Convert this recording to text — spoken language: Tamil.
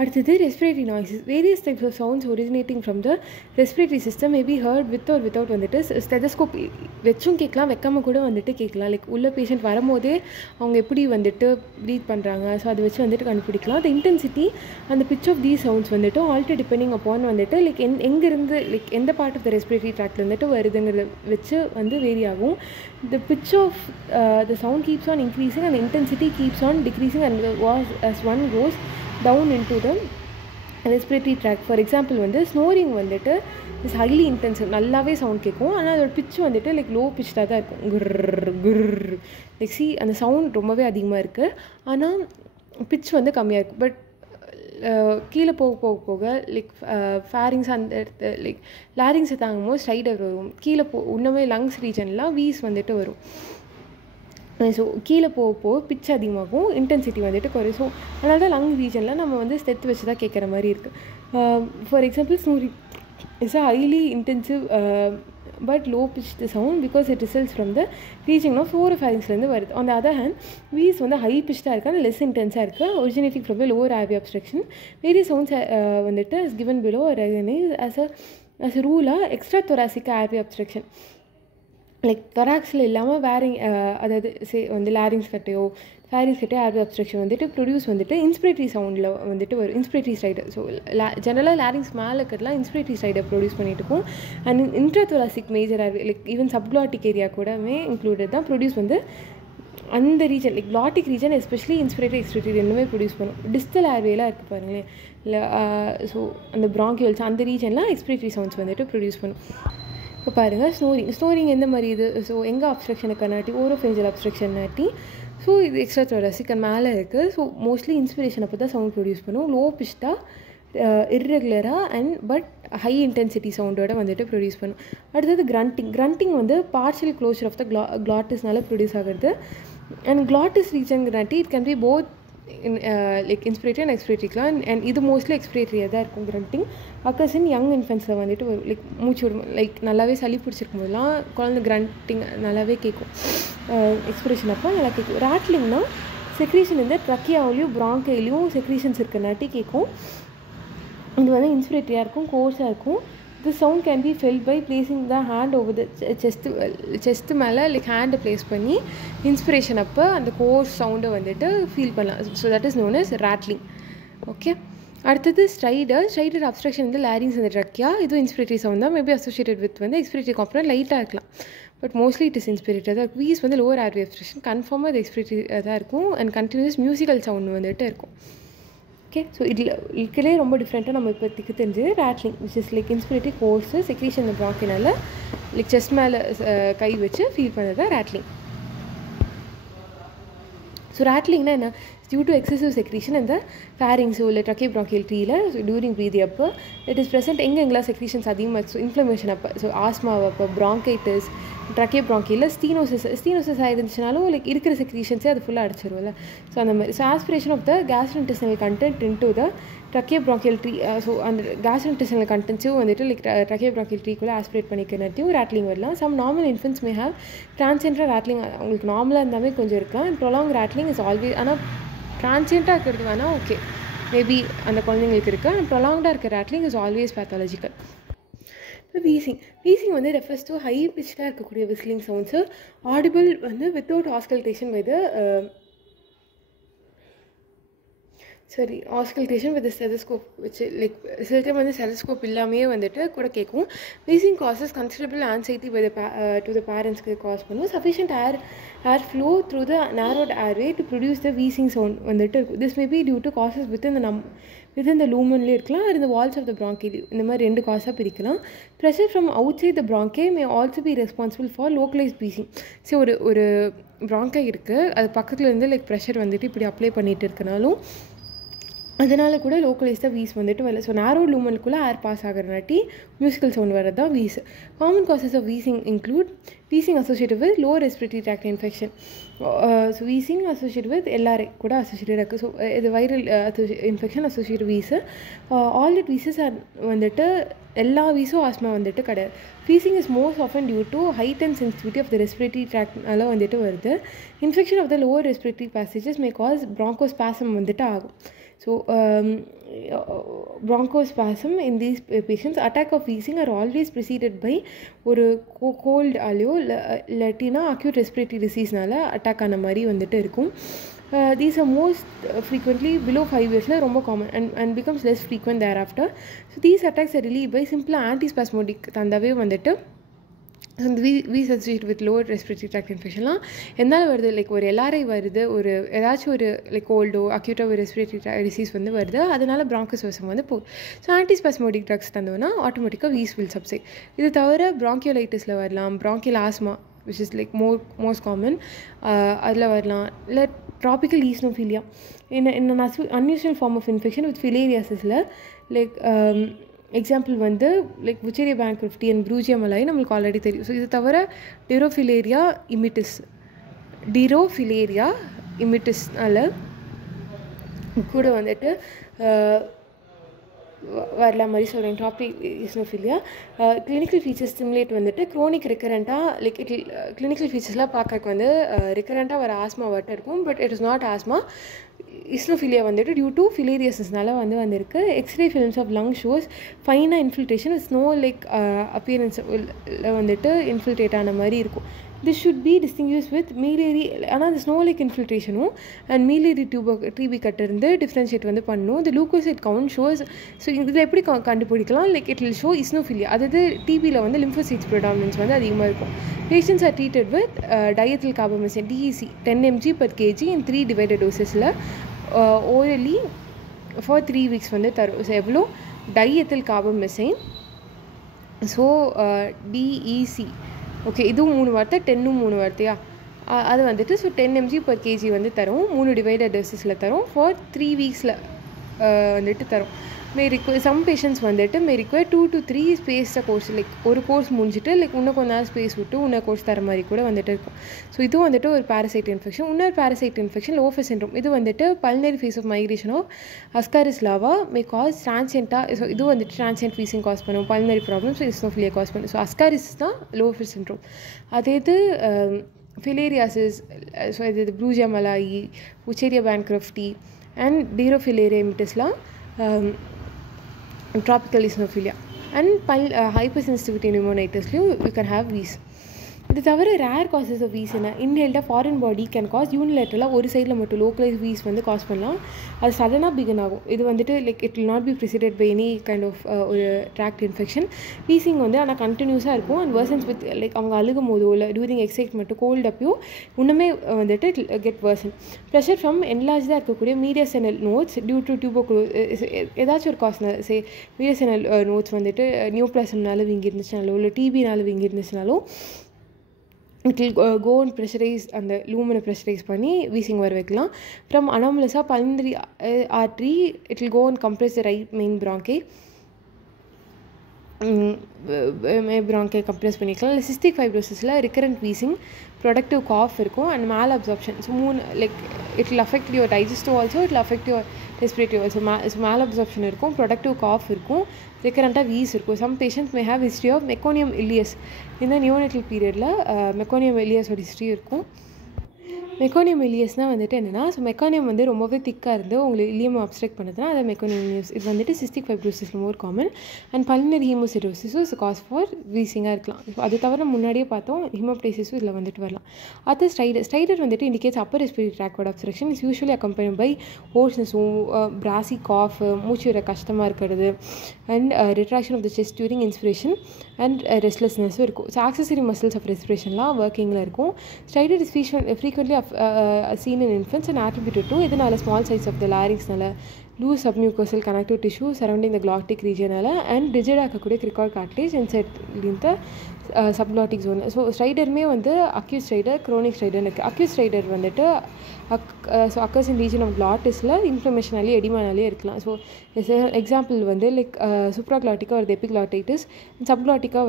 அடுத்தது respiratory noises. Various types of sounds originating from the respiratory system may be heard with or without வந்துட்டு ஸ்டெதஸ்கோப் வச்சும் கேட்கலாம், வைக்காம கூட வந்துட்டு கேட்கலாம். லைக் உள்ள பேஷண்ட் வரும்போதே அவங்க எப்படி வந்துட்டு ப்ரீத் பண்ணுறாங்க, ஸோ அதை வச்சு வந்துட்டு கண்டுபிடிக்கலாம். த இன்டென்சிட்டி அந்த பிச் ஆஃப் தீஸ் சவுண்ட்ஸ் வந்துட்டு ஆல்டர் டிபெண்டிங் அப்பான் வந்துட்டு லைக் எங்கேருந்து லைக் எந்த பார்ட் ஆஃப் த ரெஸ்பிரேட்டரி ட்ராக்ட்ல வந்துட்டு வருதுங்கிறத வச்சு வந்து வேரி ஆகும். The pitch of the sound keeps on increasing and intensity keeps on decreasing and was as one goes down into the respiratory tract. For example வந்து ஸ்னோரிங் வந்துட்டு இஸ் ஹைலி இன்டென்சிவ், நல்லாவே சவுண்ட் கேட்கும். ஆனால் அதோட பிச் வந்துட்டு லைக் லோ பிச்சாக தான் இருக்கும். குர் லைக் அந்த சவுண்ட் ரொம்பவே அதிகமாக இருக்குது, ஆனால் பிச் வந்து கம்மியாக இருக்கும். பட் கீழே போக போக போக லைக் ஃபேரிங்ஸ் அந்த இடத்து லைக் லாரிங்ஸை தாங்கும்போது ஸ்ட்ரைடர் வரும். கீழே இன்னுமே லங்ஸ் ரீஜன்லாம் வீஸ் வந்துட்டு வரும். ஸோ கீழே போக போக பிச் அதிகமாகும், இன்டென்சிட்டி வந்துட்டு குறையும். ஸோ அதனால தான் லங் ரீஜனில் நம்ம வந்து ஸ்டெத் வச்சு தான் கேட்குற மாதிரி இருக்குது. For example snoring is a highly intensive but low pitched sound because it results from the ridging of ஓரோஃபேரிங்ஸ்லேருந்து வருது. On the other hand wheeze வந்து ஹை பிச்டாக இருக்குது, ஆனால் லெஸ் இன்டென்ஸாக இருக்குது, originating from the lower airway obstruction. Various sounds வந்துட்டு is given below recognise as a ரூலாக extra thoracic airway obstruction. Like தொராக்ஸில் இல்லாமல் வேரிங் அதாவது வந்து லாரிங்ஸ் கட்டையோ ஃபேரிங்ஸ் கட்டையோ ஆர்வி அப்ஸ்ட்ரக்ஷன் வந்துட்டு ப்ரொடியூஸ் வந்துட்டு இன்ஸ்பிரேட்டரி சவுண்டில் வந்துட்டு வரும். Inspiratory stridor. ஸோ ஜெனரலாக லாரிங்ஸ் மேலே இருக்கிறதுலாம் இன்ஸ்பிரேட்டரி ஸ்டைடர் ப்ரொடியூஸ் பண்ணிட்டு இருக்கும். And intrathoracic major airway like even subglottic area கூடவே இன்க்ளூடட் தான் ப்ரொடியூஸ் வந்து அந்த region like glottic region especially inspiratory expiratory ரெண்டுமே ப்ரொடியூஸ் பண்ணும். டிஸ்டல் ஏர்வேலாம் இருக்குது பாருங்களேன். இல்லை ஸோ அந்த ப்ராங்கியோல்ஸ் அந்த ரீஜன்லாம் எக்ஸ்பிரேட்டரி சவுண்ட்ஸ் வந்துட்டு ப்ரொடியூஸ் பண்ணும். இப்போ பாருங்கள் ஸ்னோரிங் எந்த மாதிரி இது. ஸோ எங்கே அப்ஸ்ட்ரக்ஷனுக்கானாட்டி ஓரோஃபேஞ்சல் அப்ஸ்ட்ரக்ஷன்னாட்டி ஸோ இது எக்ஸ்ட்ரா தொராசிக் மேலே இருக்குது. ஸோ மோஸ்ட்லி இன்ஸ்பிரேஷன் அப்போ தான் சவுண்ட் ப்ரொடியூஸ் பண்ணும். லோ பிச்டாக இர்ரெகுலராக அண்ட் பட் ஹை இன்டென்சிட்டி சவுண்டோட வந்துட்டு ப்ரொடியூஸ் பண்ணும். அடுத்தது கிரண்டிங் வந்து பார்ஷியல் க்ளோஷர் ஆஃப் த க்ளாட்டிஸ்னால ப்ரொடியூஸ் ஆகிறது. அண்ட் க்ளாட்டிஸ் ரீஜன்ங்கிறாட்டி it can be both like inspiratory and எக்ஸ்பிரேட்டரிக்கலாம். அண்ட் இது மோஸ்ட்லி எக்ஸ்பிரேட்டரியாக தான் இருக்கும். கிரண்டிங் அக்கர்ஸ் இன் யங் இன்ஃபென்ட்ஸில் வந்துட்டு வரும். லைக் மூச்சு வரும், லைக் நல்லாவே சளி பிடிச்சிருக்கும் போதெல்லாம் குழந்தை கிரண்டிங் நல்லாவே கேட்கும். எக்ஸ்பிரேஷன் அப்போ நல்லா கேட்கும். ராட்லிங்னா செக்ரீஷன் இந்த ட்ரக்கியாவிலையும் ப்ராங்கையிலையும் செக்ரீஷன்ஸ் இருக்கிறனாட்டி கேட்கும். இது வந்து இன்ஸ்பிரேட்டரியாக இருக்கும், கோர்ஸாக இருக்கும். The sound can be felt by placing the hand over the chest மேலே லைக் ஹேண்டை ப்ளேஸ் பண்ணி இன்ஸ்பிரேஷன் அப்போ அந்த கோர்ஸ் சவுண்டை வந்துட்டு ஃபீல் பண்ணலாம். So that is known as rattling. Okay, அடுத்தது ஸ்ட்ரைடர் அப்ஸ்ட்ரக்ஷன் வந்து லாரிங்ஸ் அந்த ட்ரக்கியா. இதுவும் இன்ஸ்பிரேட்டரி சவுண்ட் தான், மேபி அசோசியேட்டட் வித் வந்து எக்ஸ்பிரேட்டரி காம்பனன்ட் லைட்டாக இருக்கலாம். But mostly it is inspiratory தான் இருக்கும். வீஸ் வந்து லோவர் ஆர்வி அப்ஸ்ட்ரக்ஷன், கன்ஃபார்மாக இது எக்ஸ்பிரேட்டரி தான் இருக்கும். அண்ட் கண்டினியூஸ் மியூசிக்கல் சவுண்ட் வந்துட்டு இருக்கும். ஓகே, ஸோ இதுலேயே ரொம்ப டிஃப்ரெண்ட்டாக நம்ம இப்போதைக்கு தெரிஞ்சது rattling, which is like inspiratory coarse secretion ப்ராங்கினால லைக் செஸ்ட் மேலே கை வச்சு ஃபீல் பண்ணது தான் ராட்லிங். ஸோ ராட்லிங்னா என்ன? டியூ டு எக்ஸசிவ் செக்ரீஷன் இந்த ஃபேரிங்ஸோ இல்லை ட்ரக்கியோப்ராங்கியல் ட்ரீயில் டியூரிங் ப்ரீதி அப்போ இட் இஸ் ப்ரெசென்ட் எங்கெங்கெல்லாம் செக்ரீஷன்ஸ் அதிகமாக. ஸோ இன்ஃப்ளமேஷன் அப்போ, ஸோ ஆஸ்மா அப்போ, ப்ராங்கைட்டிஸ், ட்ரக்கியோப்ராங்கியில் ஸ்டீனோசிஸ் ஆயிருந்துச்சுனாலும் லைக் இருக்கிற செக்ரீஷன்ஸே அது ஃபுல்லாக அடிச்சிருவோம்ல. ஸோ அந்த மாதிரி. So aspiration of the gastrointestinal content into the tracheobronchial tree. So அந்த கேஸ்ட்ரோஇன்டெஸ்டினல் கண்டென்ட்ஸும் வந்துட்டு லைக் ட்ரக்கியோப்ராங்கியல் ட்ரீக்குள்ளே ஆஸ்பிரேட் பண்ணிக்கிறனாட்டியும் ராட்லிங் வரலாம். Some normal infants may have டிரான்சியன்ட்டாக ராட்லிங். உங்களுக்கு நார்மலாக இருந்தாவே கொஞ்சம் இருக்கலாம். And prolong rattling is always. ஆனால் டிரான்சியண்ட்டாக இருக்கிறது வேணால் ஓகே, மேபி அந்த குழந்தைங்களுக்கு இருக்குது. அண்ட் ப்ரொலாங்டாக இருக்கிற ராட்லிங் இஸ் ஆல்வேஸ் பேத்தாலஜிக்கல். இப்போ வீசிங் வந்து ரெஃபர்ஸ் டு ஹை பிச்டாக இருக்கக்கூடிய விஸ்லிங் சவுண்ட்ஸு ஆடிபிள் வந்து without auscultation with auscultation with stethoscope வச்சு லைக் சில டைம் வந்து ஸ்டெதஸ்கோப் இல்லாமே வந்துட்டு கூட கேட்கும். Wheezing causes considerable anxiety by to the பேரண்ட்ஸ்க்கு காஸ் பண்ணும். Sufficient air flow through the narrowed airway to produce the wheezing sound வந்துட்டு இருக்கும். This may be due to causes within the லூமன்லேயே இருக்கலாம், ஆர் இந்த வால்ஸ் ஆஃப் த ப்ராங்கி. இந்த மாதிரி 2 காசாக பிரிக்கலாம். Pressure from outside the bronchi may also be responsible for localize wheezing. So ஒரு ப்ராங்கை இருக்குது, அது பக்கத்தில் இருந்து லைக் ப்ரெஷர் வந்துட்டு இப்படி அப்ளை பண்ணிகிட்டு இருக்கனாலும் அதனால் கூட லோக்கலைஸ்டாக வீஸ் வந்துட்டு வரல. ஸோ நேரோ லூமனுக்குள்ளே ஏர் பாஸ் ஆகிறனாட்டி மியூசிக்கல் சவுண்ட் வரது தான் wheeze. Common causes of wheezing include wheezing associated with low respiratory tract infection. So wheezing associate with எல்லாரே கூட அசோசியேட்டட் இருக்குது. ஸோ இது viral infection associate wheeze. All that wheezes are வந்துட்டு எல்லா வீஸும் ஆஸ்மா வந்துட்டு கிடையாது. Wheezing is most often due to height and sensitivity of the respiratory ட்ராக்ட்னால வந்துட்டு வருது. Infection of the lower respiratory passages May cos bronchospasm வந்துட்டு ஆகும். So bronchospasm in these patients. Attack of wheezing are always preceded by ஒரு கோல்டு ஆலையோ இல்லாட்டினா அக்யூட் ரெஸ்பிரேட்டரி டிசீஸ்னால அட்டாக் ஆன மாதிரி வந்துட்டு இருக்கும். These are most frequently below 5 years ரொம்ப common and becomes less frequent thereafter. So these attacks are relieved by simple antispasmodic தந்தாவே வந்துட்டு we associate with lower respiratory tract infectionலாம் என்னால் வருது லைக் ஒரு எல்ஆர்ஐ வருது, ஒரு ஏதாச்சும் ஒரு லைக் கோல்டோ அக்யூட்டாக ஒரு ரெஸ்பிரேட்டரி டிசீஸ் வந்து வருது, அதனால் ப்ராங்கோஸ்பாசம் வந்து போகுது. ஸோ ஆன்டிஸ்பாஸ்மோடிக் ட்ரக்ஸ் தந்தோன்னா ஆட்டோமேட்டிக்காக வீஸ் வில் சப்சைட். இது தவிர ப்ராங்கியோலைட்டிஸில் வரலாம், bronchial asthma which is like most common, அதில் வரலாம். இல்லை tropical eosinophilia in an unusual form of infection with filariasisல லைக் எக்ஸாம்பிள் வந்து லைக் Wuchereria bankrupti அண்ட் Brugia malayi நம்மளுக்கு ஆல்ரெடி தெரியும். ஸோ இது தவிர டிரோஃபிலேரியா இமிட்டிஸ்னால கூட வந்துட்டு வரலாம் மாதிரி சொல்கிறேன். Tropical eosinophilia clinical features stimulate வந்துட்டு க்ரோனிக் ரெக்கரண்ட்டாக லைக் கிளினிக்கல் ஃபீச்சர்ஸ்லாம் பார்க்கறதுக்கு வந்து ரெக்கரண்ட்டாக வர ஆஸ்மா வட்டம் இருக்கும். But it is not asthma. ஈஸ்னோஃபீலியா வந்துட்டு டியூ டு ஃபிலேரியாசிஸ்னால வந்திருக்கு. X ray films of lung shows ஃபைனாக infiltration with snow like appearance வந்துட்டு இன்ஃபில்ட்ரேட் ஆன மாதிரி இருக்கும். This should be distinguished with miliary. ஆனால் அந்த ஸ்னோ லைக் இன்ஃபில்ட்ரேஷனும் அண்ட் மீலேரி டிபி கட்டிருந்து டிஃப்ரென்ஷியேட் வந்து பண்ணணும். இந்த லூக்கோசைட் கவுண்ட் ஷோஸ். ஸோ இதில் எப்படி கண்டுபிடிக்கலாம்? Like it will show eosinophilia. அதாவது டிபியில் வந்து லிம்போசைட்ஸ் ப்ரொடாமினன்ஸ் வந்து அதிகமாக இருக்கும். பேஷண்ட்ஸ் ஆர் ட்ரீட்டட் வித் டயத்தில் கார்பமைசின் DEC 10 mg/kg in 3 divided dosesல orally for 3 weeks வந்து தரும். ஸோ எவ்வளோ டயத்தில் கார்பமைசின், ஸோ DEC ஓகே, இதுவும் 3 வார்த்தை, 10ம் 3 வார்த்தையா, அது வந்துட்டு ஸோ 10 mg/kg வந்து தரும். 3 டிவைடட் டோசஸில் தரும். ஃபார் 3 வீக்ஸில் வந்துட்டு தரும். சம் பேஷண்ட்ஸ் வந்துட்டு மே ரிக்வயர் 2 to 3 ஸ்பேஸை கோர்ஸ் லைக் ஒரு கோர்ஸ் முடிஞ்சிட்டு லைக் இன்னும் கொஞ்ச நேரம் ஸ்பேஸ் விட்டு இன்னொரு கோர்ஸ் தர மாதிரி கூட வந்துட்டு இருக்கும். ஸோ இதுவும் வந்துட்டு ஒரு பேரசைட் இன்ஃபெக்ஷன். இன்னொரு பேரசைட் இன்ஃபெக்ஷன் லோஃபர் சிண்ட்ரோம். இது வந்துட்டு pulmonary phase of migration of ascaris larva may cause டிரான்சியண்ட்டாக. ஸோ இது வந்துட்டு டிரான்சியன்ட் வீசிங் காஸ் பண்ணும், பல்னரி ப்ராப்ளம்ஸ் இஸ்னோஃபிலியா காஸ் பண்ணும். ஸோ அஸ்காரிஸ் தான் லோஃபர் சிண்ட்ரோம். அதே இது ஃபிலேரியாசிஸ், ஸோ இது Brugia malayi, Wuchereria bankrupti அண்ட் டிரோஃபிலேரியா இமிட்டிஸ்லாம் tropical eosinophilia and hypersensitivity pneumonitisலையும் you can have wheeze. இது தவிர ரேர் காசஸ் ஆஃப் வீஸ் என்ன இன்ஹேல்டாக ஃபாரின் பாடி கேன் காஸ் யூனிலேட்டரலாக ஒரு சைடில் மட்டும் லோக்கலைஸ் வீஸ் வந்து காஸ் பண்ணலாம். அது சடனாக பிகின் ஆகும். இது வந்துட்டு like it will not be precipitated by any kind of ஒரு ட்ராக்ட் இன்ஃபெக்ஷன். வீசிங் வந்து ஆனால் கண்டினியூஸாக இருக்கும் அண்ட் வர்சன்ஸ் வித் லைக் அவங்க அழுகும் போதோ இல்லை டூரிங் எக்ஸைட்மெண்ட்டோ கோல்டு அப்பயோ இன்னுமே வந்துட்டு கெட் வர்சன். ப்ரெஷர் ஃப்ரம் என்லார்ஜாக இருக்கக்கூடிய மீடியாசெனல் நோட்ஸ் டியூ டு டியூபோகுலோசிஸ் ஏதாச்சும் ஒரு காஸ்னால் சே மீடியாசெனல் நோட்ஸ் வந்துட்டு நியூப்ளாசம்னால வீங்கி இருந்துச்சுனாலோ இல்லை டிபினால வீங்கி இருந்துச்சுனாலோ it will go and pressurize அந்த லூமனை ப்ரெஷரைஸ் பண்ணி வீசிங் வர வைக்கலாம். ஃப்ரம் அனாமலஸாக pulmonary artery it will go and compress the right main bronchi compress பண்ணிக்கலாம். இல்லை சிஸ்டிக் ஃபைப்ரோசிஸில் ரிகரண்ட் வீசிங், ப்ரொடக்டிவ் காஃப் இருக்கும் and malabsorption. So like it will affect your digestive also, it will affect your respiratory also. Malabsorption இருக்கும், ப்ரொடக்டிவ் காஃப் இருக்கும், ரிகரண்ட்டாக வீஸ் இருக்கும். Some patients may have history of meconium ileus. இந்த நியோனேட்டல் பீரியடில் மெக்கோனியம் இலியஸோட ஹிஸ்ட்ரி இருக்கும். மெக்கோனியம் இலியஸ்னால் வந்துட்டு என்னென்னா, ஸோ மெக்கானியம் வந்து ரொம்பவே திக்காக இருந்து உங்களுக்கு இலியம் அப்ஸ்ட்ரக்ட் பண்ணுதுன்னா அதை மெக்கோனியம் இலியஸ். இது வந்துட்டு cystic fibrosis more common and pulmonary ஹீமோசிரோசிஸும் இஸ் காஸ் ஃபார் வீசிங்காக இருக்கலாம். ஸோ அது தவிர முன்னாடியே பார்த்தோம் ஹீமோப்டைசிஸும் இதில் வந்துட்டு வரலாம். அது ஸ்டைடர் வந்துட்டு indicates upper respiratory tract obstruction is usually accompanied by ஹோர்ஸ்னஸும் பிராசி காஃப், மூச்சு விட கஷ்டமாக இருக்கிறது and retraction of the chest during inspiration and ரெஸ்ட்லெஸ்னஸும் இருக்கும். ஸோ ஆக்சசரி மசில்ஸ் ஆஃப் ரெஸ்பிரேஷன்லாம் ஒர்க்கிங்கில் இருக்கும். Stridor is frequently seen in infants and attributed to இதனால small size of the larynxனால loose submucosal connective tissue surrounding the glottic regionனால and rigid ஆக்கக்கூடிய cricoid cartilage inside the subglottic zone. So ஸ்ட்ரைடருமே வந்து அக்யூட் ஸ்ட்ரைடர், க்ரோனிக் ஸ்ட்ரைடர்னு இருக்குது. அக்யூட் ஸ்ட்ரைடர் வந்துட்டு so occurs in region of கிளாட்டிஸில் இன்ஃப்ளமேஷனாலே எடிமானாலே இருக்கலாம். ஸோ எக்ஸாம்பிள் வந்து லைக் சுப்ராக்ளாட்டிக்காக வருது எபிக்ளாட்டிட்டிஸ், சப்க்ளாட்டிக்காக